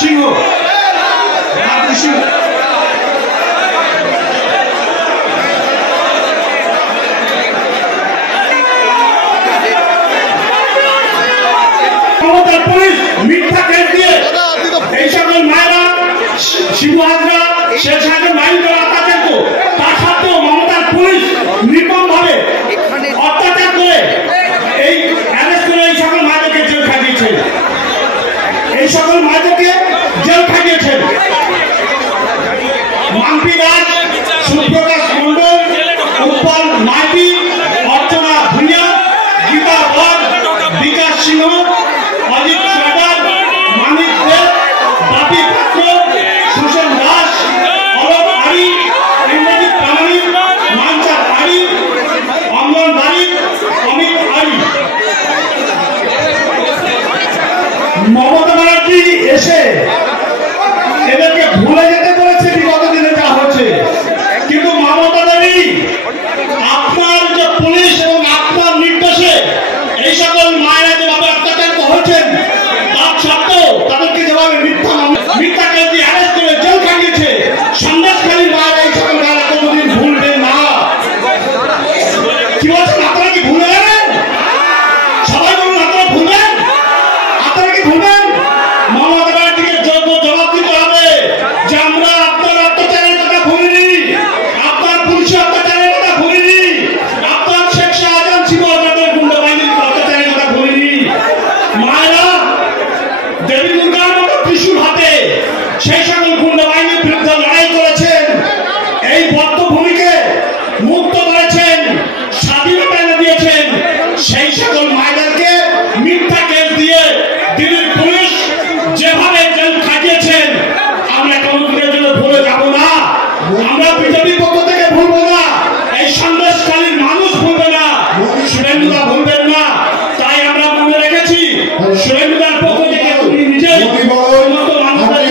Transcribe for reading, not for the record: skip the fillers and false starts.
সিংহ police মিথ্যা case দিয়ে এই সকল মায়েরা শিবু হাজরা শেষ হাজার মাইল করা অত্যাচার তো তা সত্ত্বেও মমতার পুলিশ নির্মম ভাবে অত্যাচার করে এই অ্যারেস্ট করে এই সকল মায়েদেরকে জেল খাটিয়েছেন জেল খাটিয়েছেন মাম্পি দাস সুপ্রকাশ মন্ডল উৎপল মাইতি অর্চনা ভুঁইয়া গীতা বর বিকাশ সিংহ অজিত সরকার মানিক দেব বাপি পাত্র সুশীল দাস অলোক আড়ি ইন্দ্রজিৎ প্রামাণিক মানচাঁদ আড়ি অঙ্গন বারিক অমিত আড়ি মমতা ব্যানার্জি এসে এদেরকে ভুলে যেতে বলেছে বিগত দিনে যা হচ্ছে কিন্তু মমতা দেবী আপনার যে পুলিশ এবং আপনার নির্দেশে এই সকল মায়েরা যেভাবে অত্যাচার হচ্ছেন তার সত্ত্বেও তাদেরকে যেভাবে মিথ্যা কেস দিয়ে অ্যারেস্ট করে জেল খাটিয়েছে সন্দেশখালী মায়েরা এই সকল মায়েরা কোনোদিন ভুলবে না। কি বলছেন আপনারা কি ভুলে যাবেন? সবাই বলুন আপনারা ভুলবেন? আপনারা কি ভুলবেন? মমতা ব্যানার্জিকে যোগ্য জবাব দিতে হবে যে আমরা আপনার অত্যাচারের কথা ভুলিনি, আপনার পুলিশি অত্যাচারের কথা ভুলিনি, আপনার শেখ শাহজাহান শিবু হাজরাদের গুন্ডা বাহিনীর অত্যাচারের কথা ভুলিনি। মায়েরা দেবী দুর্গার মতো ত্রিশূল হাতে সেই সকল গুন্ডা বাহিনীর বিরুদ্ধে লড়াই করেছেন, এই বদ্ধভূমিকে মুক্ত করেছেন, স্বাধীনতা এনে দিয়েছেন। সেই সকল মায়েদেরকে মিথ্যা কেস দিয়ে দিল্লির পুলিশ যেভাবে জেল খাটিয়েছেন আমরা কোনোদিনের জন্য ভুলে যাব না। আমরা বিজেপির পক্ষ থেকে ভুলবো না, এই সন্দেশকালীন মানুষ ভুলবে না, সুরেন্দ্রদা ভুলবেন না। তাই আমরা মনে রেখেছি সুরেন্দ্রদার পক্ষ থেকে নিজের মতো মানুষদের